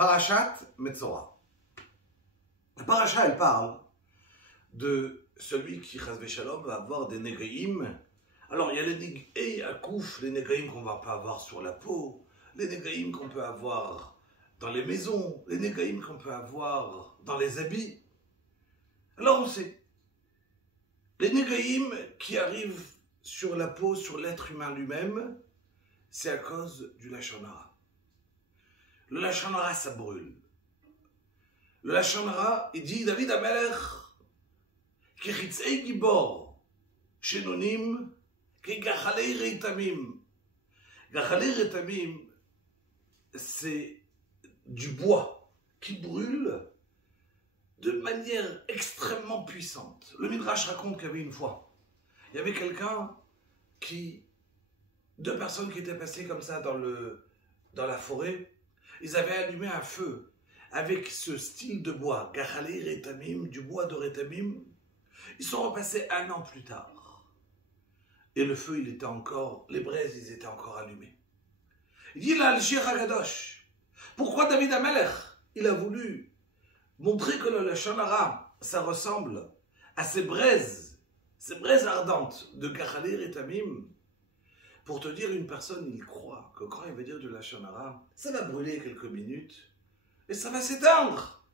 Parashat Metzora. La paracha, elle parle de celui qui, chas v'shalom, va avoir des négaïm. Alors, il y a les négaïm à kouf, les négaïm qu'on ne va pas avoir sur la peau, les négaïm qu'on peut avoir dans les maisons, les négaïm qu'on peut avoir dans les habits. Alors, on sait, les négaïm qui arrivent sur la peau, sur l'être humain lui-même, c'est à cause du lashon hara. Le lashon hara, ça brûle. Le lashon hara, il dit David Amelech, ki chitzei gibor, shenonim, ki gachalei reitamim. Gachalei reitamim, c'est du bois qui brûle de manière extrêmement puissante. Le Midrash raconte qu'il y avait une fois, il y avait quelqu'un deux personnes qui étaient passées comme ça dans la forêt, ils avaient allumé un feu avec ce style de bois, Gachalei Retamim, du bois de Retamim. Ils sont repassés 1 an plus tard. Et le feu, les braises, ils étaient encore allumées. Il dit là, le Shir HaGadosh, pourquoi David Amelech, il a voulu montrer que le lashon hara, ça ressemble à ces braises ardentes de Gachalei Retamim. Pour te dire, une personne, il croit que quand il va dire du lashon hara, ça va brûler quelques minutes et ça va s'éteindre.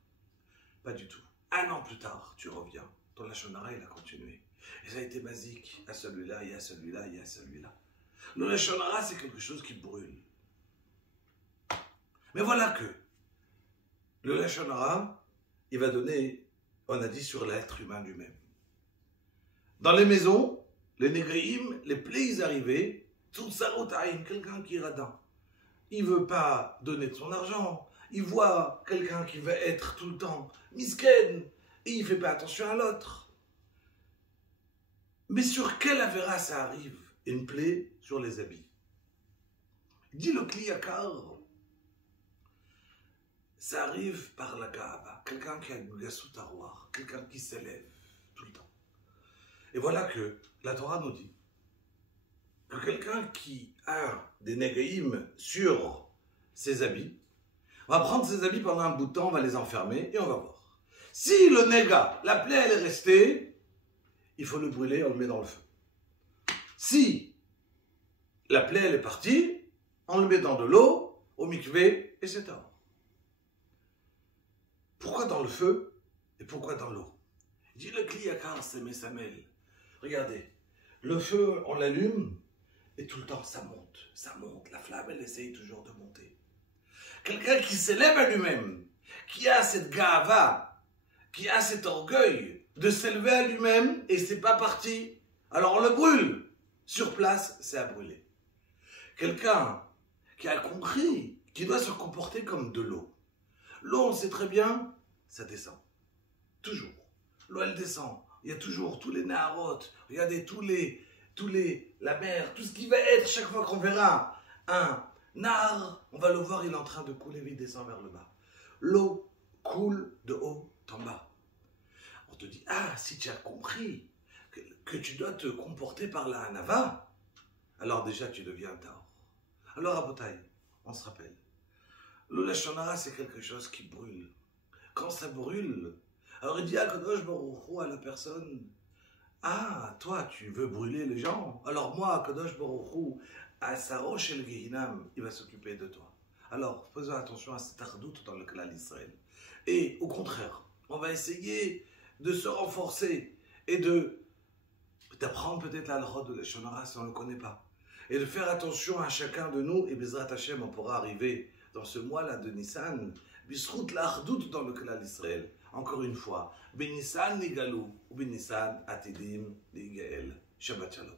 Pas du tout. 1 an plus tard, tu reviens. Ton lashon hara, il a continué. Et ça a été basique à celui-là, et à celui-là, et à celui-là. Le lashon hara, c'est quelque chose qui brûle. Mais voilà que le lashon hara, il va donner, on a dit, sur l'être humain lui-même. Dans les maisons, les négaïm, les plaies, ils arrivaient, quelqu'un qui est radin. Il ne veut pas donner de son argent. Il voit quelqu'un qui va être tout le temps misken et il ne fait pas attention à l'autre. Mais sur quelle avéra ça arrive? Une plaie sur les habits. Dit le kliyakar, ça arrive par la gaba, quelqu'un qui a une gasout arroir, quelqu'un qui s'élève tout le temps. Et voilà que la Torah nous dit que quelqu'un qui a des négaïm sur ses habits, on va prendre ses habits pendant un bout de temps, on va les enfermer et on va voir. Si le néga, la plaie elle est restée, il faut le brûler, on le met dans le feu. Si la plaie elle est partie, on le met dans de l'eau, au mikvé, et c'est tout. Pourquoi dans le feu et pourquoi dans l'eau? Il dit le kliyakar, c'est Mesamel. Regardez, le feu, on l'allume, et tout le temps, ça monte. La flamme, elle essaye toujours de monter. Quelqu'un qui s'élève à lui-même, qui a cette gava, qui a cet orgueil de s'élever à lui-même, et c'est pas parti, alors on le brûle. Sur place, c'est à brûler. Quelqu'un qui a compris, qui doit se comporter comme de l'eau. L'eau, on sait très bien, ça descend. Toujours. L'eau, elle descend. Il y a toujours tous les naharot, regardez la mer, tout ce qui va être, chaque fois qu'on verra un nahar, on va le voir, il est en train de couler, il descend vers le bas. L'eau coule de haut en bas. On te dit, si tu as compris que tu dois te comporter par la hanava, alors déjà tu deviens un taor. Alors à Botaï, on se rappelle, le lashon hara, c'est quelque chose qui brûle. Quand ça brûle, alors il dit à Kadosh Baruch Hu à la personne, toi tu veux brûler les gens, alors moi, Kadosh Baruch Hu, à sa roche et le Gehinam, il va s'occuper de toi. Alors, faisons attention à cette ardoute dans le klal Israël. Et au contraire, on va essayer de se renforcer et d'apprendre peut-être la halachot de lashon hara si on ne le connaît pas. Et de faire attention à chacun de nous, et Bezrat Hashem, on pourra arriver dans ce mois-là de Nissan, Bisrout la ardoute dans le klal Israël. Encore une fois, Benissan nigalou, ou Benissan atidim nigael. Shabbat shalom.